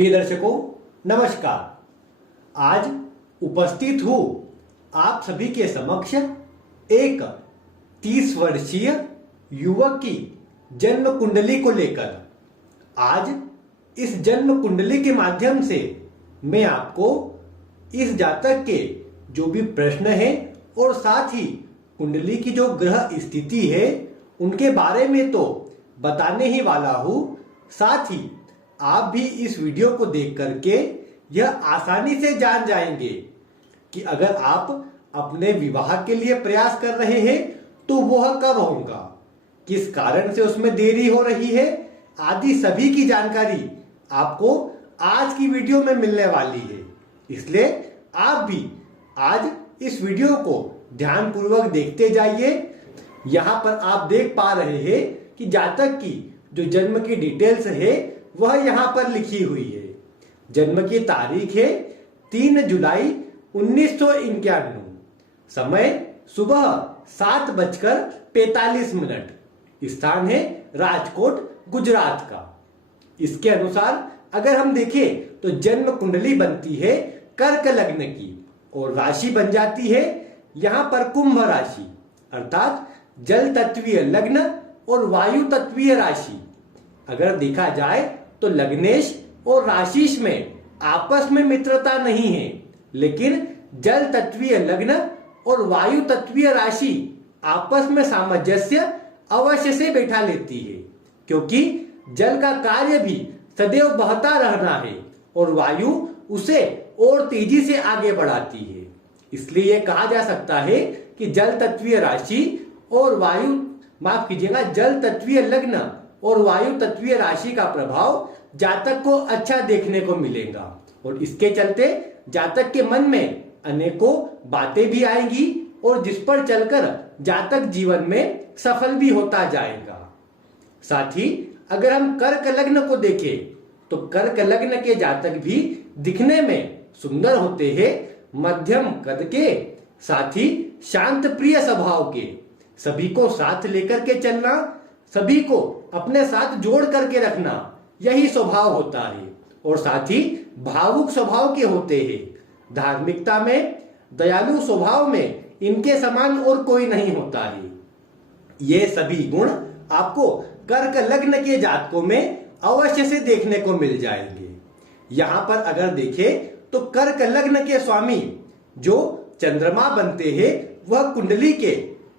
प्रिय दर्शकों नमस्कार। आज उपस्थित हूँ आप सभी के समक्ष एक 30 वर्षीय युवक की जन्म कुंडली को लेकर। आज इस जन्म कुंडली के माध्यम से मैं आपको इस जातक के जो भी प्रश्न है और साथ ही कुंडली की जो ग्रह स्थिति है उनके बारे में तो बताने ही वाला हूँ। साथ ही आप भी इस वीडियो को देख करके यह आसानी से जान जाएंगे कि अगर आप अपने विवाह के लिए प्रयास कर रहे हैं तो वह कब होगा, किस कारण से उसमें देरी हो रही है आदि सभी की जानकारी आपको आज की वीडियो में मिलने वाली है। इसलिए आप भी आज इस वीडियो को ध्यानपूर्वक देखते जाइए। यहाँ पर आप देख पा रहे हैं कि जातक की जो जन्म की डिटेल्स है वह यहाँ पर लिखी हुई है। जन्म की तारीख है 3 जुलाई 1991, समय सुबह 7:45, स्थान है राजकोट गुजरात का। इसके अनुसार अगर हम देखें तो जन्म कुंडली बनती है कर्क लग्न की और राशि बन जाती है यहाँ पर कुंभ राशि, अर्थात जल तत्वीय लग्न और वायु तत्वीय राशि। अगर देखा जाए तो लग्नेश और राशिश में आपस में मित्रता नहीं है, लेकिन जल तत्वीय लग्न और वायु तत्वीय राशि आपस में सामंजस्य अवश्य से बैठा लेती है, क्योंकि जल का कार्य भी सदैव बहता रहना है और वायु उसे और तेजी से आगे बढ़ाती है। इसलिए यह कहा जा सकता है कि जल तत्वीय राशि और जल तत्वीय लग्न और वायु तत्वीय राशि का प्रभाव जातक को अच्छा देखने को मिलेगा और इसके चलते जातक के मन में अनेकों बातें भी आएंगी और जिस पर चलकर जातक जीवन में सफल भी होता जाएगा। साथ ही अगर हम कर्क लग्न को देखें तो कर्क लग्न के जातक भी दिखने में सुंदर होते हैं, मध्यम कद के, साथ ही शांत प्रिय स्वभाव के, सभी को साथ लेकर के चलना, सभी को अपने साथ जोड़ करके रखना, यही स्वभाव होता है और साथ ही भावुक स्वभाव के होते हैं। धार्मिकता में, दयालु स्वभाव में इनके समान और कोई नहीं होता है। ये सभी गुण आपको कर्क लग्न के जातकों में अवश्य से देखने को मिल जाएंगे। यहाँ पर अगर देखें तो कर्क लग्न के स्वामी जो चंद्रमा बनते हैं वह कुंडली के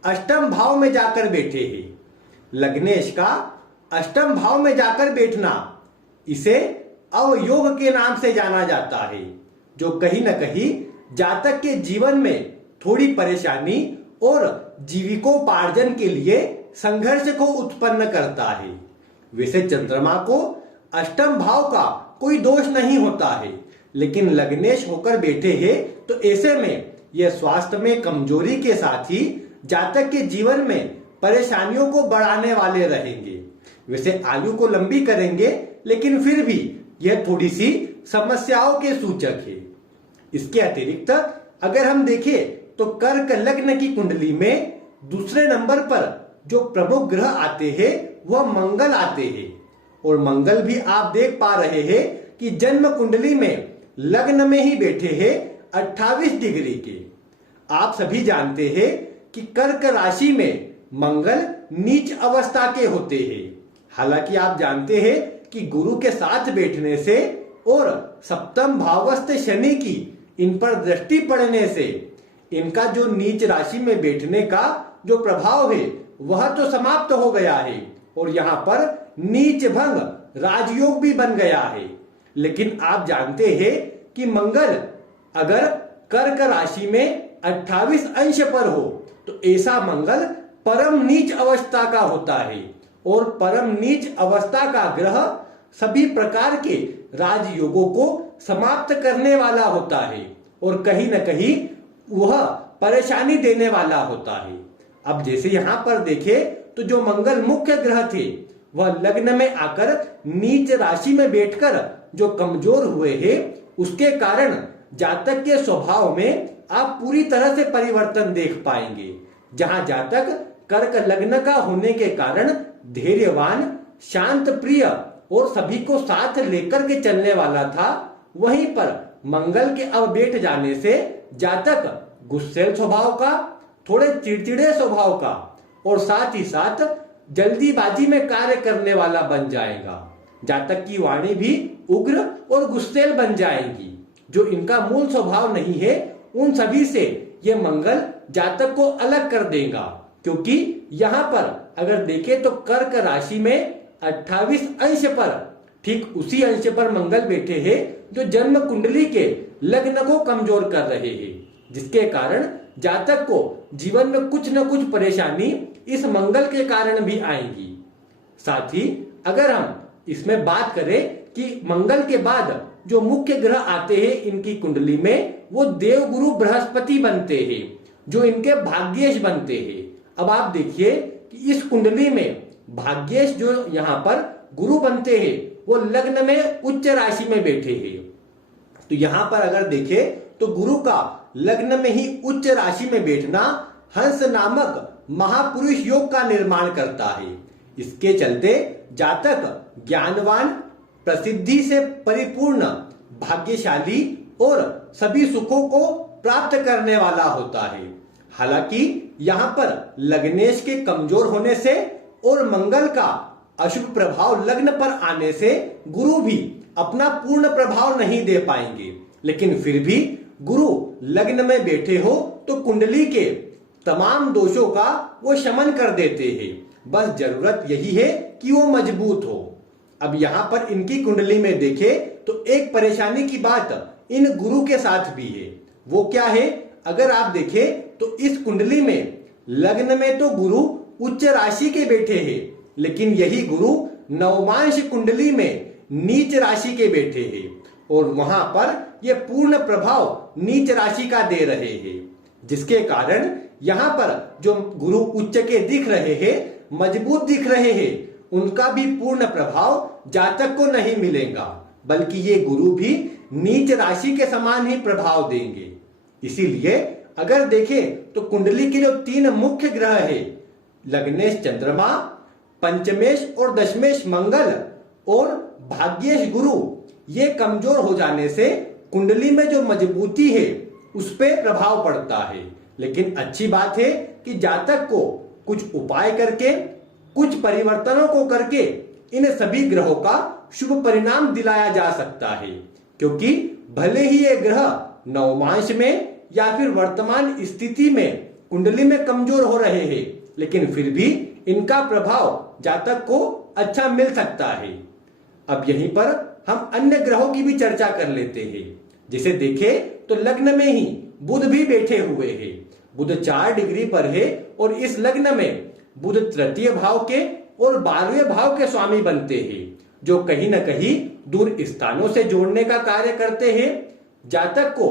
अष्टम भाव में जाकर बैठे हैं। लग्नेश का अष्टम भाव में जाकर बैठना इसे अवयोग के नाम से जाना जाता है, जो कहीं ना कहीं जातक के जीवन में थोड़ी परेशानी और जीविकोपार्जन के लिए संघर्ष को उत्पन्न करता है। वैसे चंद्रमा को अष्टम भाव का कोई दोष नहीं होता है, लेकिन लग्नेश होकर बैठे हैं तो ऐसे में यह स्वास्थ्य में कमजोरी के साथ ही जातक के जीवन में परेशानियों को बढ़ाने वाले रहेंगे। वैसे आयु को लंबी करेंगे, लेकिन फिर भी यह थोड़ी सी समस्याओं के सूचक है। इसके अतिरिक्त अगर हम देखें तो कर्क लग्न की कुंडली में दूसरे नंबर पर जो प्रमुख ग्रह आते हैं वह मंगल आते हैं और मंगल भी आप देख पा रहे हैं कि जन्म कुंडली में लग्न में ही बैठे हैं 28 डिग्री के। आप सभी जानते हैं कि कर्क राशि में मंगल नीच अवस्था के होते हैं। हालांकि आप जानते हैं कि गुरु के साथ बैठने से और सप्तम भावस्थ शनि की इन पर दृष्टि पड़ने से इनका जो नीच राशि में बैठने का जो प्रभाव है वह तो समाप्त हो गया है और यहाँ पर नीच भंग राजयोग भी बन गया है। लेकिन आप जानते हैं कि मंगल अगर कर्क राशि में 28 अंश पर हो तो ऐसा मंगल परम नीच अवस्था का होता है और परम नीच अवस्था का ग्रह सभी प्रकार के राजयोगों को समाप्त करने वाला होता है और कहीं न कहीं वह परेशानी देने वाला होता है। अब जैसे यहाँ पर देखें तो जो मंगल मुख्य ग्रह थे वह लग्न में आकर नीच राशि में बैठकर जो कमजोर हुए हैं उसके कारण जातक के स्वभाव में आप पूरी तरह से परिवर्तन देख पाएंगे। जहां जातक कर्क लग्न का होने के कारण धैर्यवान, शांत प्रिय और सभी को साथ लेकर के चलने वाला था, वहीं पर मंगल के अब बैठ जाने से जातक गुस्सैल स्वभाव का, थोड़े चिड़चिड़े स्वभाव का और साथ ही साथ जल्दीबाजी में कार्य करने वाला बन जाएगा। जातक की वाणी भी उग्र और गुस्सैल बन जाएगी। जो इनका मूल स्वभाव नहीं है, उन सभी से ये मंगल जातक को अलग कर देगा। क्योंकि यहाँ पर अगर देखें तो कर्क राशि में 28 अंश पर, ठीक उसी अंश पर मंगल बैठे हैं जो जन्म कुंडली के लग्न को कमजोर कर रहे हैं, जिसके कारण जातक को जीवन में कुछ न कुछ परेशानी इस मंगल के कारण भी आएगी। साथ ही अगर हम इसमें बात करें कि मंगल के बाद जो मुख्य ग्रह आते हैं इनकी कुंडली में, वो देवगुरु बृहस्पति बनते हैं, जो इनके भाग्येश बनते हैं। अब आप देखिए कि इस कुंडली में भाग्येश जो यहाँ पर गुरु बनते हैं, वो लग्न में उच्च राशि में बैठे हैं। तो यहाँ पर अगर देखें तो गुरु का लग्न में ही उच्च राशि में बैठना हंस नामक महापुरुष योग का निर्माण करता है। इसके चलते जातक ज्ञानवान, प्रसिद्धि से परिपूर्ण, भाग्यशाली और सभी सुखों को प्राप्त करने वाला होता है। हालांकि यहाँ पर लग्नेश के कमजोर होने से और मंगल का अशुभ प्रभाव लग्न पर आने से गुरु भी अपना पूर्ण प्रभाव नहीं दे पाएंगे। लेकिन फिर भी गुरु लग्न में बैठे हो तो कुंडली के तमाम दोषों का वो शमन कर देते हैं। बस जरूरत यही है कि वो मजबूत हो। अब यहाँ पर इनकी कुंडली में देखे तो एक परेशानी की बात इन गुरु के साथ भी है। वो क्या है? अगर आप देखें तो इस कुंडली में लग्न में तो गुरु उच्च राशि के बैठे हैं, लेकिन यही गुरु नवमांश कुंडली में नीच राशि के बैठे हैं और वहां पर ये पूर्ण प्रभाव नीच राशि का दे रहे हैं, जिसके कारण यहाँ पर जो गुरु उच्च के दिख रहे हैं, मजबूत दिख रहे हैं, उनका भी पूर्ण प्रभाव जातक को नहीं मिलेगा, बल्कि ये गुरु भी नीच राशि के समान ही प्रभाव देंगे। इसीलिए अगर देखें तो कुंडली के जो 3 मुख्य ग्रह है, लग्नेश चंद्रमा, पंचमेश और दशमेश मंगल और भाग्येश गुरु, ये कमजोर हो जाने से कुंडली में जो मजबूती है उस पर प्रभाव पड़ता है। लेकिन अच्छी बात है कि जातक को कुछ उपाय करके, कुछ परिवर्तनों को करके इन सभी ग्रहों का शुभ परिणाम दिलाया जा सकता है। क्योंकि भले ही ये ग्रह नवमांश में या फिर वर्तमान स्थिति में कुंडली में कमजोर हो रहे हैं, लेकिन फिर भी इनका प्रभाव जातक को अच्छा मिल सकता है। अब यहीं पर हम अन्य ग्रहों की भी चर्चा कर लेते हैं। जिसे देखें तो लग्न में ही बुध भी बैठे हुए हैं। बुध 4 डिग्री पर है और इस लग्न में बुध तृतीय भाव के और 12वें भाव के स्वामी बनते हैं, जो कहीं ना कहीं दूर स्थानों से जोड़ने का कार्य करते हैं। जातक को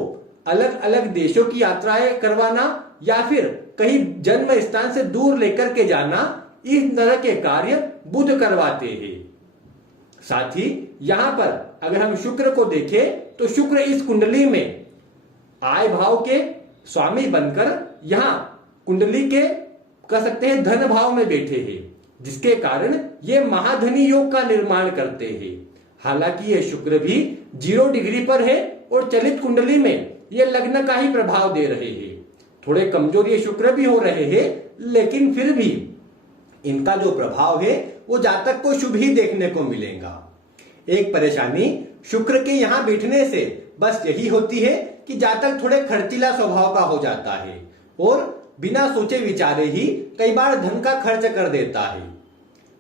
अलग अलग देशों की यात्राएं करवाना या फिर कहीं जन्म स्थान से दूर लेकर के जाना, इस तरह के कार्य बुध करवाते हैं। साथ ही यहां पर अगर हम शुक्र को देखें तो शुक्र इस कुंडली में आय भाव के स्वामी बनकर यहां कुंडली के कह सकते हैं धन भाव में बैठे हैं, जिसके कारण ये महाधनी योग का निर्माण करते हैं। हालांकि ये शुक्र भी 0 डिग्री पर है और चलित कुंडली में ये लग्न का ही प्रभाव दे रहे हैं। थोड़े कमजोर ये शुक्र भी हो रहे हैं, लेकिन फिर भी इनका जो प्रभाव है वो जातक को शुभ ही देखने को मिलेगा। एक परेशानी शुक्र के यहाँ बैठने से बस यही होती है कि जातक थोड़े खर्चीला स्वभाव का हो जाता है और बिना सोचे विचारे ही कई बार धन का खर्च कर देता है।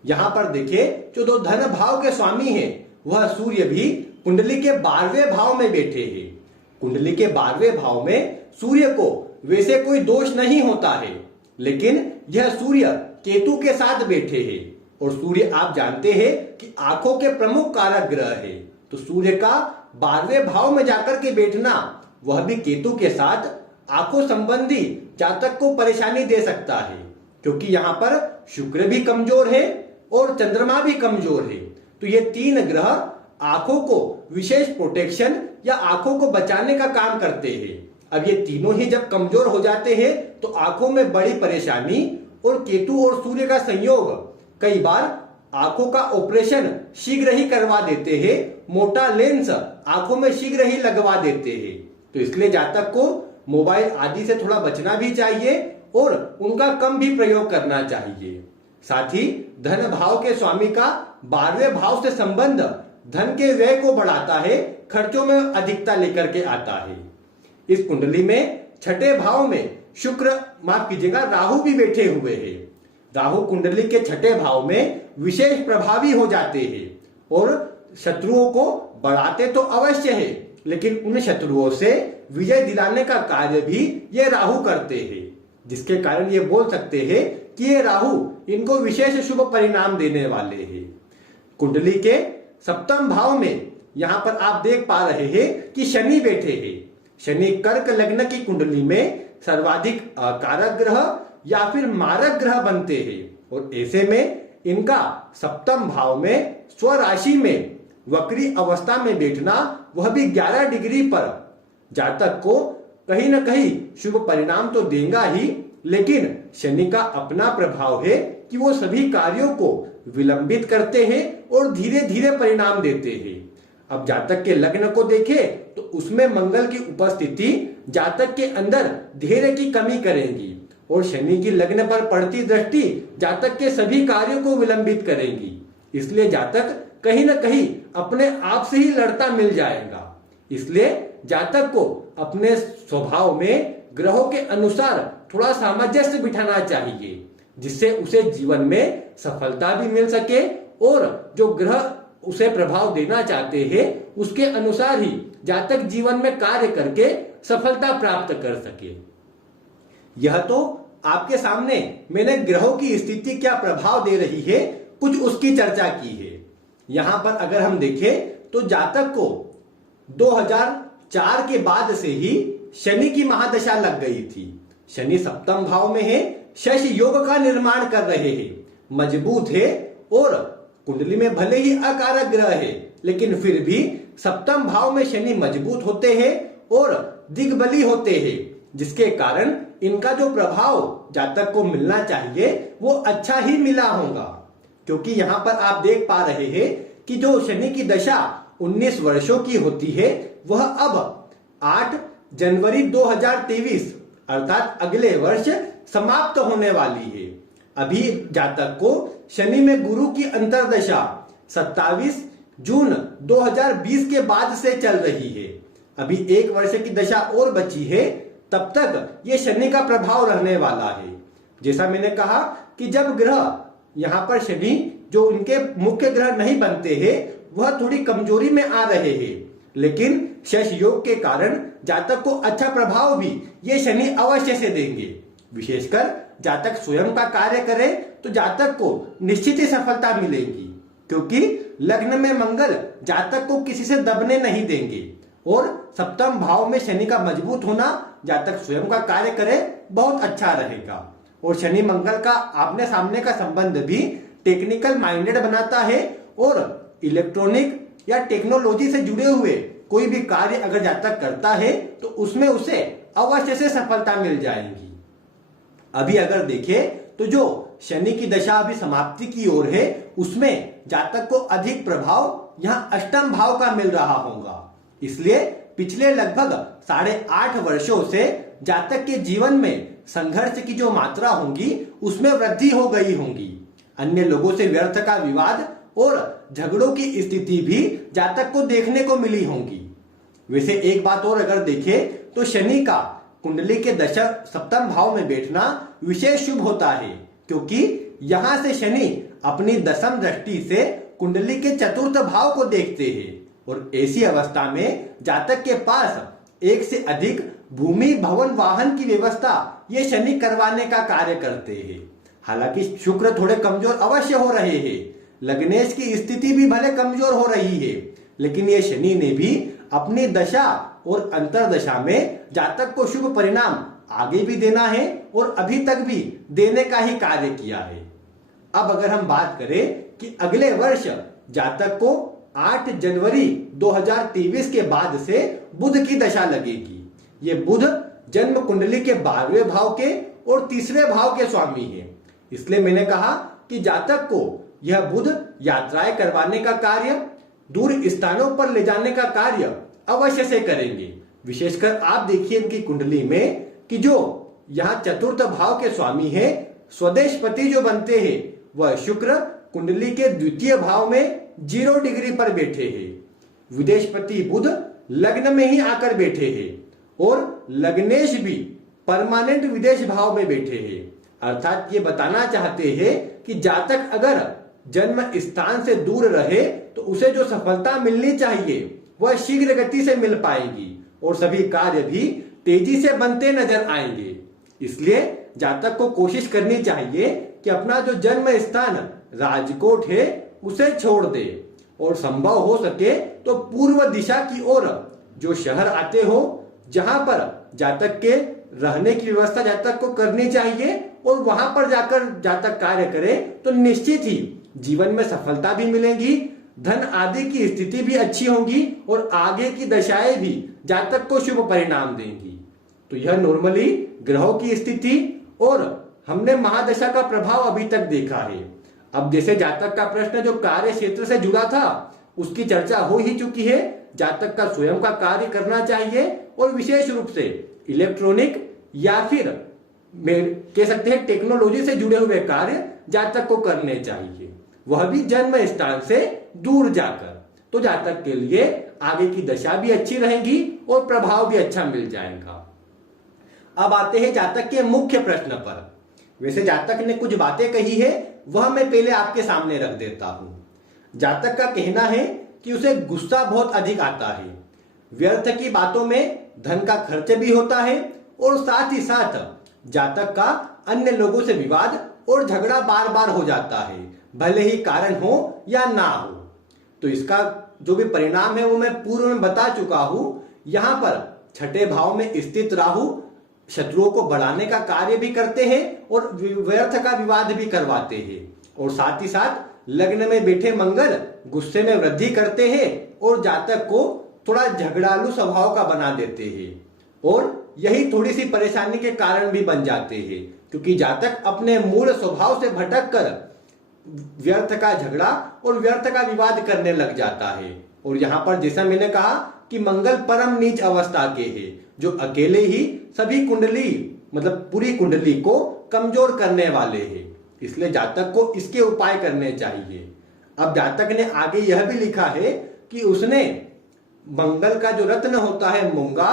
यहाँ पर देखिए जो 2 धन भाव के स्वामी हैं, वह सूर्य भी कुंडली के 12वें भाव में बैठे हैं। कुंडली के 12वें भाव में सूर्य को वैसे कोई दोष नहीं होता है, लेकिन यह सूर्य केतु के साथ बैठे हैं और सूर्य आप जानते हैं कि आंखों के प्रमुख कारक ग्रह है। तो सूर्य का 12वें भाव में जाकर के बैठना, वह भी केतु के साथ, आंखों संबंधी जातक को परेशानी दे सकता है, क्योंकि यहाँ पर शुक्र भी कमजोर है और चंद्रमा भी कमजोर है। तो ये 3 ग्रह आंखों को विशेष प्रोटेक्शन या आंखों को बचाने का काम करते हैं। अब ये तीनों ही जब कमजोर हो जाते हैं तो आंखों में बड़ी परेशानी, और केतु और सूर्य का संयोग कई बार आंखों का ऑपरेशन शीघ्र ही करवा देते हैं, मोटा लेंस आंखों में शीघ्र ही लगवा देते हैं। तो इसलिए जातक को मोबाइल आदि से थोड़ा बचना भी चाहिए और उनका कम भी प्रयोग करना चाहिए। साथ ही धन भाव के स्वामी का 12वें भाव से संबंध धन के व्यय को बढ़ाता है, खर्चों में अधिकता लेकर के आता है। इस कुंडली में छठे भाव में शुक्र, माफ कीजिएगा, राहु भी बैठे हुए हैं। राहु कुंडली के छठे भाव में विशेष प्रभावी हो जाते हैं और शत्रुओं को बढ़ाते तो अवश्य है, लेकिन उन शत्रुओं से विजय दिलाने का कार्य भी ये राहु करते हैं, जिसके कारण ये बोल सकते हैं कि ये राहु इनको विशेष शुभ परिणाम देने वाले हैं। कुंडली के सप्तम भाव में यहां पर आप देख पा रहे हैं कि शनि बैठे हैं। शनि कर्क लग्न की कुंडली में सर्वाधिक कारक ग्रह या फिर मारक ग्रह बनते हैं और ऐसे में इनका सप्तम भाव में स्वराशि में वक्री अवस्था में बैठना, वह भी 11 डिग्री पर, जातक को कहीं ना कहीं शुभ परिणाम तो देगा ही, लेकिन शनि का अपना प्रभाव है कि वो सभी कार्यों को विलंबित करते हैं और धीरे धीरे परिणाम देते हैं। अब जातक के लग्न को देखें तो उसमें मंगल की उपस्थिति जातक के अंदर धैर्य की कमी करेगी और शनि की लग्न पर पड़ती दृष्टि जातक के सभी कार्यों को विलंबित करेगी। इसलिए जातक कहीं ना कहीं अपने आप से ही लड़ता मिल जाएगा। इसलिए जातक को अपने स्वभाव में ग्रहों के अनुसार थोड़ा सामंजस्य बिठाना चाहिए, जिससे उसे जीवन में सफलता भी मिल सके और जो ग्रह उसे प्रभाव देना चाहते हैं उसके अनुसार ही जातक जीवन में कार्य करके सफलता प्राप्त कर सके। यह तो आपके सामने मैंने ग्रहों की स्थिति क्या प्रभाव दे रही है कुछ उसकी चर्चा की है। यहां पर अगर हम देखें तो जातक को 2004 के बाद से ही शनि की महादशा लग गई थी। शनि सप्तम भाव में है, शश योग का निर्माण कर रहे हैं, मजबूत है और कुंडली में भले ही अकारक ग्रह है, लेकिन फिर भी सप्तम भाव में शनि मजबूत होते हैं और दिग्बली होते हैं, जिसके कारण इनका जो प्रभाव जातक को मिलना चाहिए वो अच्छा ही मिला होगा। क्योंकि यहां पर आप देख पा रहे हैं कि जो शनि की दशा 19 वर्षों की होती है वह अब 8 जनवरी 2023 अर्थात अगले वर्ष समाप्त होने वाली है। अभी जातक को शनि में गुरु की अंतरदशा 27 जून 2020 के बाद से चल रही है। अभी 1 वर्ष की दशा और बची है, तब तक ये शनि का प्रभाव रहने वाला है। जैसा मैंने कहा कि जब ग्रह यहाँ पर शनि जो उनके मुख्य ग्रह नहीं बनते हैं वह थोड़ी कमजोरी में आ रहे हैं, लेकिन शश योग के कारण जातक को अच्छा प्रभाव भी ये शनि अवश्य से देंगे। विशेषकर जातक स्वयं का कार्य करे तो जातक को निश्चित ही सफलता मिलेगी, क्योंकि लग्न में मंगल जातक को किसी से दबने नहीं देंगे और सप्तम भाव में शनि का मजबूत होना जातक स्वयं का कार्य करे बहुत अच्छा रहेगा। और शनि मंगल का आमने सामने का संबंध भी टेक्निकल माइंडेड बनाता है और इलेक्ट्रॉनिक या टेक्नोलॉजी से जुड़े हुए कोई भी कार्य अगर जातक करता है तो उसमें उसे अवश्य से सफलता मिल जाएगी। अभी अगर देखें तो जो शनि की दशा अभी समाप्ति की ओर है उसमें जातक को अधिक प्रभाव यहाँ अष्टम भाव का मिल रहा होगा। इसलिए पिछले लगभग 8.5 वर्षों से जातक के जीवन में संघर्ष की जो मात्रा होगी उसमें वृद्धि हो गई होगी। अन्य लोगों से व्यर्थ का विवाद और झगड़ों की स्थिति भी जातक को देखने को मिली होगी। वैसे एक बात और अगर देखें तो शनि का कुंडली के दशा सप्तम भाव में बैठना विशेष शुभ होता है, क्योंकि यहां से शनि अपनी दशम दृष्टि से कुंडली के चतुर्थ भाव को देखते हैं और ऐसी अवस्था में जातक के पास एक से अधिक भूमि भवन वाहन की व्यवस्था ये शनि करवाने का कार्य करते हैं। हालांकि शुक्र थोड़े कमजोर अवश्य हो रहे हैं, लग्नेश की स्थिति भी भले कमजोर हो रही है, लेकिन ये शनि ने भी अपनी दशा और अंतरदशा में जातक को शुभ परिणाम आगे भी देना है और अभी तक भी देने का ही कार्य किया है। अब अगर हम बात करें कि अगले वर्ष जातक को 8 जनवरी 2023 के बाद से बुध की दशा लगेगी। ये बुध जन्म कुंडली के 12वें भाव के और तीसरे भाव के स्वामी है। इसलिए मैंने कहा कि जातक को यह बुध यात्राएं करवाने का कार्य, दूर स्थानों पर ले जाने का कार्य अवश्य से करेंगे। विशेषकर आप देखिए इनकी कुंडली में कि जो यहाँ चतुर्थ भाव के स्वामी है, स्वदेशपति जो बनते हैं, वह शुक्र कुंडली के द्वितीय भाव में 0 डिग्री पर बैठे हैं। विदेशपति बुध लग्न में ही आकर बैठे हैं और लग्नेश भी परमानेंट विदेश भाव में बैठे हैं। अर्थात ये बताना चाहते हैं कि जातक अगर जन्म स्थान से दूर रहे तो उसे जो सफलता मिलनी चाहिए वह शीघ्र गति से मिल पाएगी और सभी कार्य भी तेजी से बनते नजर आएंगे। इसलिए जातक को कोशिश करनी चाहिए कि अपना जो जन्म स्थान राजकोट है उसे छोड़ दे और संभव हो सके तो पूर्व दिशा की ओर जो शहर आते हो, जहां पर जातक के रहने की व्यवस्था जातक को करनी चाहिए और वहां पर जाकर जातक कार्य करे तो निश्चित ही जीवन में सफलता भी मिलेगी, धन आदि की स्थिति भी अच्छी होगी और आगे की दशाएं भी जातक को शुभ परिणाम देंगी। तो यह नॉर्मली ग्रहों की स्थिति और हमने महादशा का प्रभाव अभी तक देखा है। अब जैसे जातक का प्रश्न जो कार्य क्षेत्र से जुड़ा था उसकी चर्चा हो ही चुकी है। जातक का स्वयं का कार्य करना चाहिए और विशेष रूप से इलेक्ट्रॉनिक या फिर कह सकते हैं टेक्नोलॉजी से जुड़े हुए कार्य जातक को करने चाहिए, वह भी जन्म स्थान से दूर जाकर। तो जातक के लिए आगे की दशा भी अच्छी रहेगी और प्रभाव भी अच्छा मिल जाएगा। अब आते हैं जातक के मुख्य प्रश्न पर। वैसे जातक ने कुछ बातें कही है, वह मैं पहले आपके सामने रख देता हूं। जातक का कहना है कि उसे गुस्सा बहुत अधिक आता है, व्यर्थ की बातों में धन का खर्च भी होता है और साथ ही साथ जातक का अन्य लोगों से विवाद और झगड़ा बार बार हो जाता है, भले ही कारण हो या ना हो। तो इसका जो भी परिणाम है वो मैं पूर्व में बता चुका हूं। यहां पर छठे भाव में स्थित राहु शत्रुओं को बढ़ाने का कार्य भी करते हैं और व्यर्थ का विवाद भी करवाते हैं और साथ ही साथ लग्न में बैठे मंगल गुस्से में वृद्धि करते हैं और जातक को थोड़ा झगड़ालू स्वभाव का बना देते हैं और यही थोड़ी सी परेशानी के कारण भी बन जाते हैं, क्योंकि जातक अपने मूल स्वभाव से भटक कर व्यर्थ का झगड़ा और व्यर्थ का विवाद करने लग जाता है। और यहाँ पर जैसा मैंने कहा कि मंगल परम नीच अवस्था के है, जो अकेले ही सभी कुंडली मतलब पूरी कुंडली को कमजोर करने वाले हैं। इसलिए जातक को इसके उपाय करने चाहिए। अब जातक ने आगे यह भी लिखा है कि उसने मंगल का जो रत्न होता है मूंगा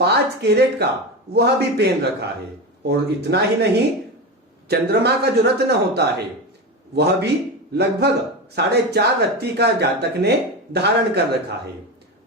5 कैरेट का, वह भी पहन रखा है। और इतना ही नहीं, चंद्रमा का जो रत्न होता है वह भी लगभग 4.5 रत्ती का जातक ने धारण कर रखा है।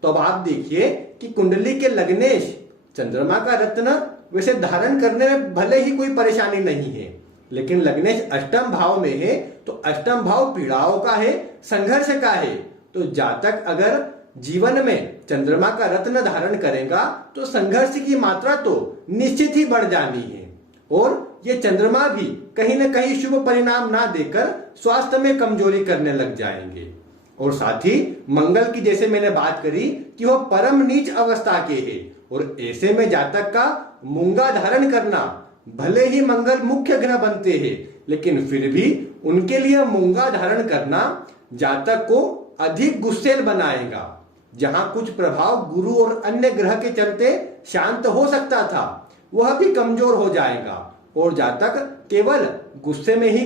तो अब आप देखिए कि कुंडली के लग्नेश चंद्रमा का रत्न वैसे धारण करने में भले ही कोई परेशानी नहीं है, लेकिन लग्नेश अष्टम भाव में है तो अष्टम भाव पीड़ाओं का है, संघर्ष का है। तो जातक अगर जीवन में चंद्रमा का रत्न धारण करेगा तो संघर्ष की मात्रा तो निश्चित ही बढ़ जानी है और ये चंद्रमा भी कहीं ना कहीं शुभ परिणाम ना देकर स्वास्थ्य में कमजोरी करने लग जाएंगे। और साथ ही मंगल की जैसे मैंने बात करी कि वह परम नीच अवस्था के है और ऐसे में जातक का मूंगा धारण करना, भले ही मंगल मुख्य ग्रह बनते हैं लेकिन फिर भी उनके लिए मूंगा धारण करना जातक को अधिक गुस्सेल बनाएगा। जहां कुछ प्रभाव गुरु और अन्य ग्रह के चलते शांत हो सकता था वह भी कमजोर हो जाएगा और जातक केवल गुस्से में ही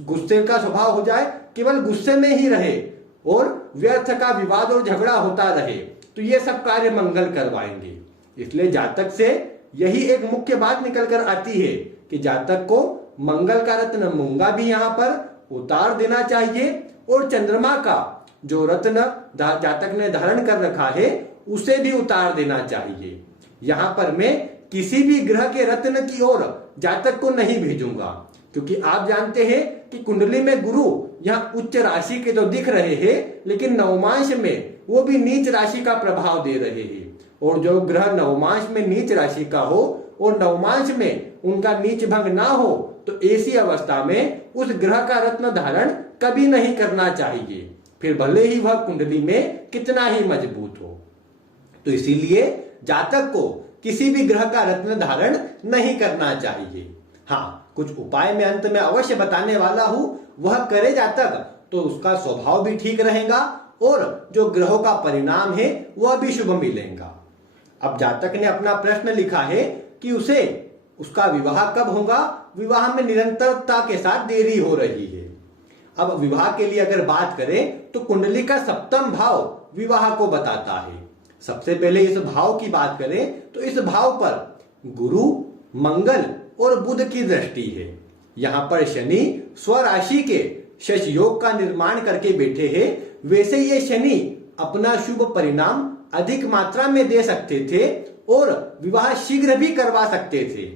गुस्से का स्वभाव हो जाए, केवल गुस्से में ही रहे और व्यर्थ का विवाद और झगड़ा होता रहे, तो ये सब कार्य मंगल करवाएंगे। इसलिए जातक से यही एक मुख्य बात निकल कर आती है कि जातक को मंगल का रत्न मूंगा भी यहाँ पर उतार देना चाहिए और चंद्रमा का जो रत्न जातक ने धारण कर रखा है उसे भी उतार देना चाहिए। यहाँ पर मैं किसी भी ग्रह के रत्न की ओर जातक को नहीं भेजूंगा, क्योंकि आप जानते हैं कि कुंडली में गुरु यहाँ उच्च राशि के तो दिख रहे हैं लेकिन नवमांश में वो भी नीच राशि का प्रभाव दे रहे हैं। और जो ग्रह नवमांश में नीच राशि का हो और नवमांश में उनका नीच भंग ना हो तो ऐसी अवस्था में उस ग्रह का रत्न धारण कभी नहीं करना चाहिए, फिर भले ही वह कुंडली में कितना ही मजबूत हो। तो इसीलिए जातक को किसी भी ग्रह का रत्न धारण नहीं करना चाहिए। हाँ, कुछ उपाय मैं अंत में अवश्य बताने वाला हूं, वह करे जातक तो उसका स्वभाव भी ठीक रहेगा और जो ग्रहों का परिणाम है वह भी शुभ मिलेगा। अब जातक ने अपना प्रश्न लिखा है कि उसे उसका विवाह कब होगा, विवाह में निरंतरता के साथ देरी हो रही है। अब विवाह के लिए अगर बात करें तो कुंडली का सप्तम भाव विवाह को बताता है। सबसे पहले इस भाव की बात करें तो इस भाव पर गुरु, मंगल और बुध की दृष्टि है। यहां पर शनि स्वराशि के शश योग का निर्माण करके बैठे हैं। वैसे ये शनि अपना शुभ परिणाम अधिक मात्रा में दे सकते थे और विवाह शीघ्र भी करवा सकते थे,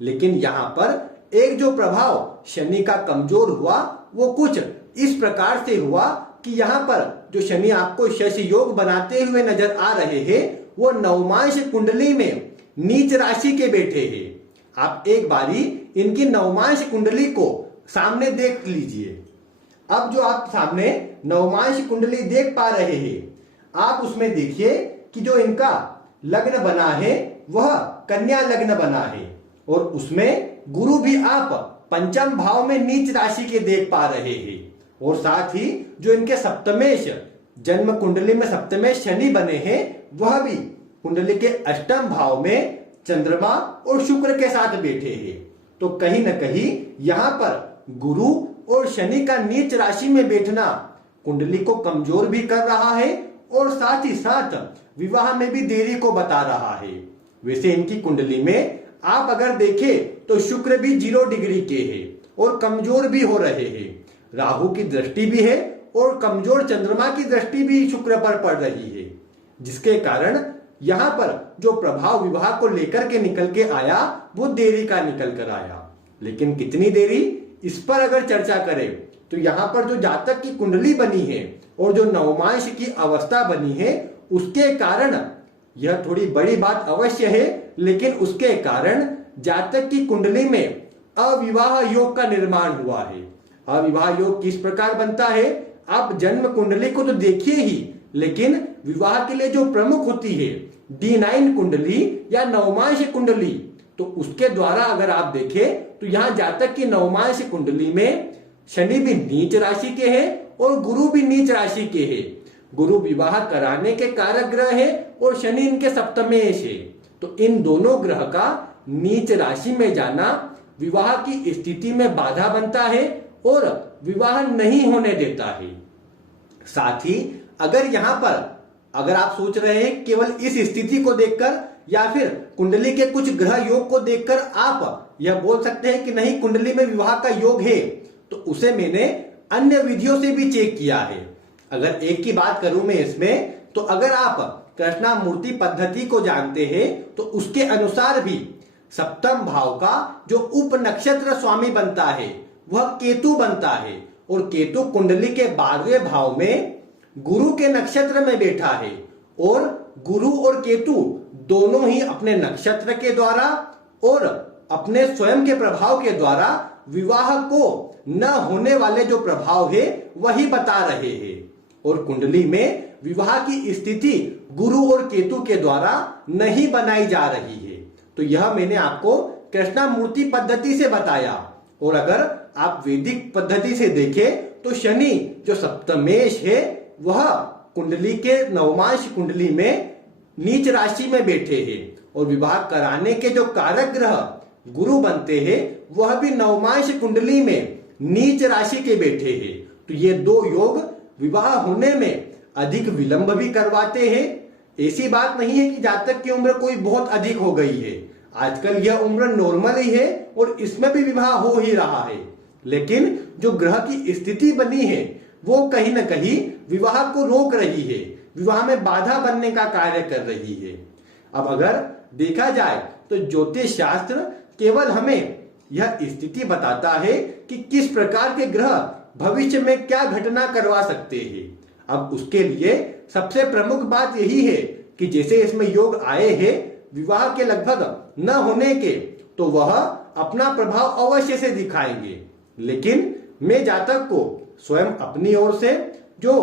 लेकिन यहां पर एक जो प्रभाव शनि का कमजोर हुआ वो कुछ इस प्रकार से हुआ कि यहाँ पर जो शनि आपको शश योग बनाते हुए नजर आ रहे हैं वो नवमांश कुंडली में नीच राशि के बैठे हैं। आप एक बारी इनकी नवमांश कुंडली को सामने देख लीजिए। अब जो आप सामने नवमांश कुंडली देख पा रहे हैं, आप उसमें देखिए कि जो इनका लग्न बना है वह कन्या लग्न बना है और उसमें गुरु भी आप पंचम भाव में नीच राशि के देख पा रहे हैं और साथ ही जो इनके सप्तमेश जन्म कुंडली में सप्तमेश शनि बने हैं वह भी कुंडली के अष्टम भाव में चंद्रमा और शुक्र के साथ बैठे हैं। तो कहीं ना कहीं यहाँ पर गुरु और शनि का नीच राशि में बैठना कुंडली को कमजोर भी कर रहा है और साथ ही साथ विवाह में भी देरी को बता रहा है। वैसे इनकी कुंडली में आप अगर देखें तो शुक्र भी 0 डिग्री के हैं और कमजोर भी हो रहे हैं। राहु की दृष्टि भी है और कमजोर चंद्रमा की दृष्टि भी शुक्र पर पड़ रही है, जिसके कारण यहाँ पर जो प्रभाव विवाह को लेकर के निकल के आया वो देरी का निकल कर आया। लेकिन कितनी देरी, इस पर अगर चर्चा करें तो यहाँ पर जो जातक की कुंडली बनी है और जो नवमांश की अवस्था बनी है उसके कारण यह थोड़ी बड़ी बात अवश्य है, लेकिन उसके कारण जातक की कुंडली में अविवाह योग का निर्माण हुआ है। अविवाह योग किस प्रकार बनता है, आप जन्म कुंडली को तो देखिए ही, लेकिन विवाह के लिए जो प्रमुख होती है D9 कुंडली या नवमांश कुंडली, तो उसके द्वारा अगर आप देखें तो यहाँ जातक की नवमांश कुंडली में शनि भी नीच राशि के हैं और गुरु भी नीच राशि के हैं। गुरु विवाह कराने के कारक ग्रह है और शनि इनके सप्तमेश है। तो इन दोनों ग्रह का नीच राशि में जाना विवाह की स्थिति में बाधा बनता है और विवाह नहीं होने देता है। साथ ही अगर यहाँ पर अगर आप सोच रहे हैं केवल इस स्थिति को देखकर या फिर कुंडली के कुछ ग्रह योग को देखकर आप यह बोल सकते हैं कि नहीं कुंडली में विवाह का योग है, तो उसे मैंने अन्य विधियों से भी चेक किया है। अगर एक की बात करूं मैं इसमें, तो अगर आप कृष्णामूर्ति पद्धति को जानते हैं तो उसके अनुसार भी सप्तम भाव का जो उप नक्षत्र स्वामी बनता है वह केतु बनता है और केतु कुंडली के 12वें भाव में गुरु के नक्षत्र में बैठा है और गुरु और केतु दोनों ही अपने नक्षत्र के द्वारा और अपने स्वयं के प्रभाव के द्वारा विवाह को न होने वाले जो प्रभाव है वही बता रहे हैं और कुंडली में विवाह की स्थिति गुरु और केतु के द्वारा नहीं बनाई जा रही है। तो यह मैंने आपको कृष्णामूर्ति पद्धति से बताया। और अगर आप वैदिक पद्धति से देखें तो शनि जो सप्तमेश है वह कुंडली के नवमांश कुंडली में नीच राशि में बैठे हैं और विवाह कराने के जो कारक ग्रह गुरु बनते हैं वह भी नवमांश कुंडली में नीच राशि के बैठे हैं। तो ये दो योग विवाह होने में अधिक विलंब भी करवाते हैं। ऐसी बात नहीं है कि जातक की उम्र कोई बहुत अधिक हो गई है, आजकल यह उम्र नॉर्मल ही है और इसमें भी विवाह हो ही रहा है, लेकिन जो ग्रह की स्थिति बनी है वो कहीं ना कहीं विवाह को रोक रही है, विवाह में बाधा बनने का कार्य कर रही है। अब अगर देखा जाए तो ज्योतिष शास्त्र केवल हमें यह स्थिति बताता है कि किस प्रकार के ग्रह भविष्य में क्या घटना करवा सकते हैं। अब उसके लिए सबसे प्रमुख बात यही है कि जैसे इसमें योग आए हैं विवाह के लगभग न होने के, तो वह अपना प्रभाव अवश्य से दिखाएंगे, लेकिन मैं जातक को स्वयं अपनी ओर से जो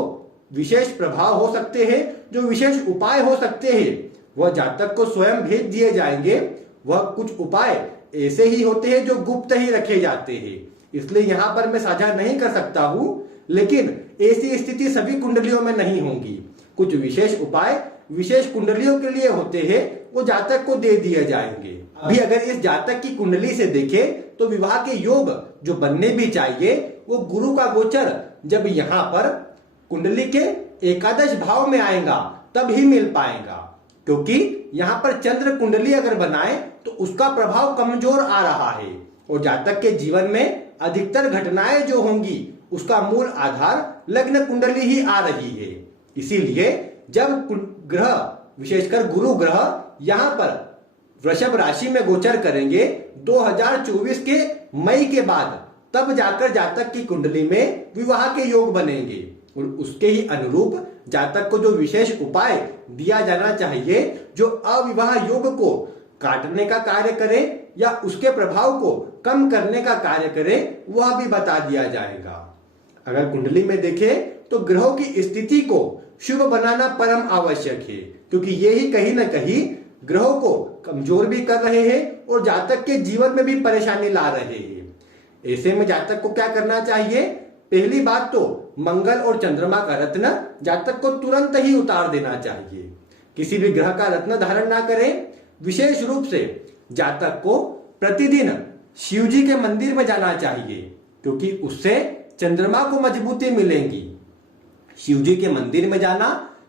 विशेष प्रभाव हो सकते हैं, जो विशेष उपाय हो सकते हैं, वह जातक को स्वयं भेज दिए जाएंगे। वह कुछ उपाय ऐसे ही होते हैं जो गुप्त ही रखे जाते हैं, इसलिए यहाँ पर मैं साझा नहीं कर सकता हूँ। लेकिन ऐसी स्थिति सभी कुंडलियों में नहीं होंगी। कुछ विशेष उपाय विशेष कुंडलियों के लिए होते हैं, वो जातक को दे दिए जाएंगे। अभी अगर इस जातक की कुंडली से देखें तो विवाह के योग जो बनने भी चाहिए वो गुरु का गोचर जब यहाँ पर कुंडली के एकादश भाव में आएगा तब ही मिल पाएगा, क्योंकि यहाँ पर चंद्र कुंडली अगर बनाए तो उसका प्रभाव कमजोर आ रहा है और जातक के जीवन में अधिकतर घटनाएं जो होंगी उसका मूल आधार लग्न कुंडली ही आ रही है। इसीलिए जब ग्रह विशेषकर गुरु ग्रह यहाँ पर वृषभ राशि में गोचर करेंगे 2024 के मई के बाद, तब जाकर जातक की कुंडली में विवाह के योग बनेंगे और उसके ही अनुरूप जातक को जो विशेष उपाय दिया जाना चाहिए जो अविवाह योग को काटने का कार्य करे या उसके प्रभाव को कम करने का कार्य करे वह भी बता दिया जाएगा। अगर कुंडली में देखें तो ग्रहों की स्थिति को शुभ बनाना परम आवश्यक है, क्योंकि ये ही कहीं ना कहीं ग्रहों को कमजोर भी कर रहे हैं और जातक के जीवन में भी परेशानी ला रहे हैं। ऐसे में जातक को क्या करना चाहिए? पहली बात तो मंगल और चंद्रमा का रत्न जातक को तुरंत ही उतार देना चाहिए। किसी भी ग्रह का रत्न धारण ना करें। विशेष रूप से जातक को प्रतिदिन शिव जी के मंदिर में जाना चाहिए, क्योंकि उससे चंद्रमा को मजबूती मिलेगी। शिव जी के मंदिर में जाना,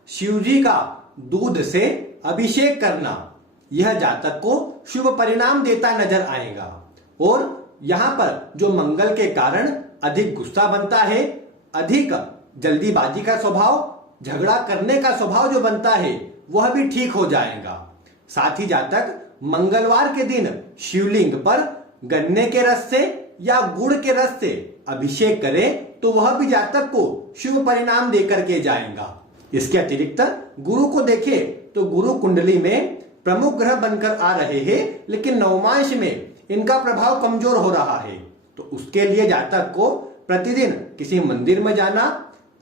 शिव जी का दूध से अभिषेक करना, यह जातक को शुभ परिणाम देता नजर आएगा। और यहाँ पर जो मंगल के कारण अधिक गुस्सा बनता है, अधिक जल्दीबाजी का स्वभाव, झगड़ा करने का स्वभाव जो बनता है वह भी ठीक हो जाएगा। साथ ही जातक मंगलवार के दिन शिवलिंग पर गन्ने के रस से या गुड़ के रस से अभिषेक करे तो वह भी जातक को शुभ परिणाम देकर के जाएगा। इसके अतिरिक्त गुरु को देखे तो गुरु कुंडली में प्रमुख ग्रह बनकर आ रहे हैं, लेकिन नवमांश में इनका प्रभाव कमजोर हो रहा है, तो उसके लिए जातक को प्रतिदिन किसी मंदिर में जाना।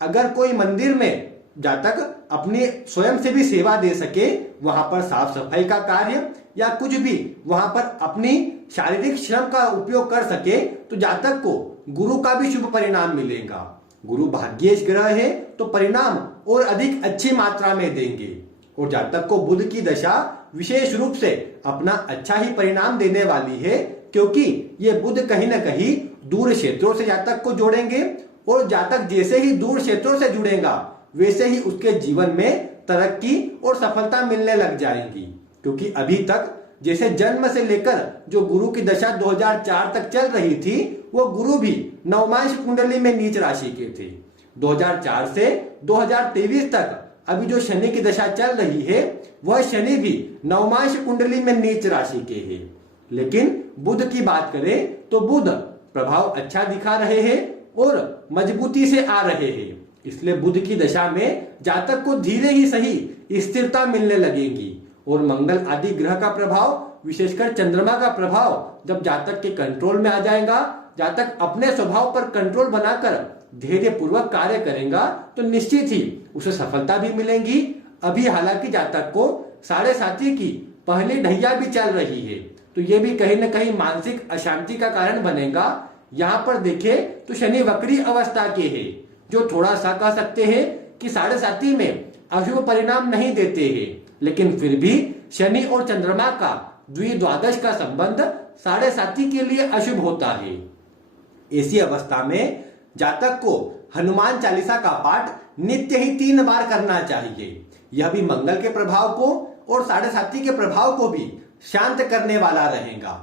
अगर कोई मंदिर में जातक अपनी स्वयं से भी सेवा दे सके, वहां पर साफ सफाई का कार्य या कुछ भी वहां पर अपनी शारीरिक श्रम का उपयोग कर सके, तो जातक को गुरु का भी शुभ परिणाम मिलेगा। गुरु भाग्येश ग्रह है तो परिणाम और अधिक अच्छी मात्रा में देंगे। और जातक को बुध की दशा विशेष रूप से अपना अच्छा ही परिणाम देने वाली है, क्योंकि ये बुध कहीं ना कहीं दूर क्षेत्रों से जातक को जोड़ेंगे और जातक जैसे ही दूर क्षेत्रों से जुड़ेगा वैसे ही उसके जीवन में तरक्की और सफलता मिलने लग जाएंगी। क्योंकि अभी तक जैसे जन्म से लेकर जो गुरु की दशा 2004 तक चल रही थी, वो गुरु भी नवमांश कुंडली में नीच राशि के थे। 2004 से 2023 तक अभी जो शनि की दशा चल रही है वह शनि भी नवमांश कुंडली में नीच राशि के हैं। लेकिन बुध की बात करें तो बुध प्रभाव अच्छा दिखा रहे हैं और मजबूती से आ रहे हैं, इसलिए बुध की दशा में जातक को धीरे ही सही स्थिरता मिलने लगेगी। और मंगल आदि ग्रह का प्रभाव, विशेषकर चंद्रमा का प्रभाव जब जातक के कंट्रोल में आ जाएगा, जातक अपने स्वभाव पर कंट्रोल बनाकर धैर्य पूर्वक कार्य करेगा तो निश्चित ही उसे सफलता भी मिलेगी। अभी हालांकि जातक को 7.5 की पहली ढैया भी चल रही है, तो ये भी कहीं ना कहीं मानसिक अशांति का कारण बनेगा। यहाँ पर देखें तो शनि वक्री अवस्था के है, जो थोड़ा सा कह सकते हैं कि 7.5 में अशुभ परिणाम नहीं देते हैं, लेकिन फिर भी शनि और चंद्रमा का द्विद्वादश का संबंध 7.5 के लिए अशुभ होता है। ऐसी अवस्था में जातक को हनुमान चालीसा का पाठ नित्य ही 3 बार करना चाहिए। यह भी मंगल के प्रभाव को और 7.5 के प्रभाव को भी शांत करने वाला रहेगा।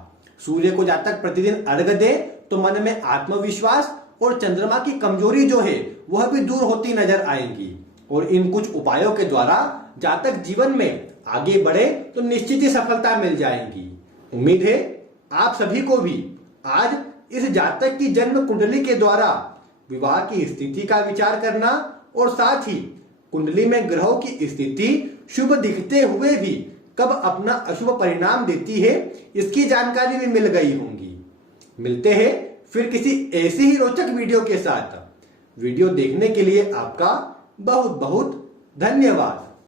सूर्य को जातक प्रतिदिन अर्घ्य दे तो मन में आत्मविश्वास और चंद्रमा की कमजोरी जो है वह भी दूर होती नजर आएंगी। और इन कुछ उपायों के द्वारा जातक जीवन में आगे बढ़े तो निश्चित ही सफलता मिल जाएगी। उम्मीद है आप सभी को भी आज इस जातक की जन्म कुंडली के द्वारा विवाह की स्थिति का विचार करना और साथ ही कुंडली में ग्रहों की स्थिति शुभ दिखते हुए भी कब अपना अशुभ परिणाम देती है, इसकी जानकारी भी मिल गई होंगी। मिलते हैं फिर किसी ऐसी ही रोचक वीडियो के साथ। वीडियो देखने के लिए आपका बहुत बहुत धन्यवाद।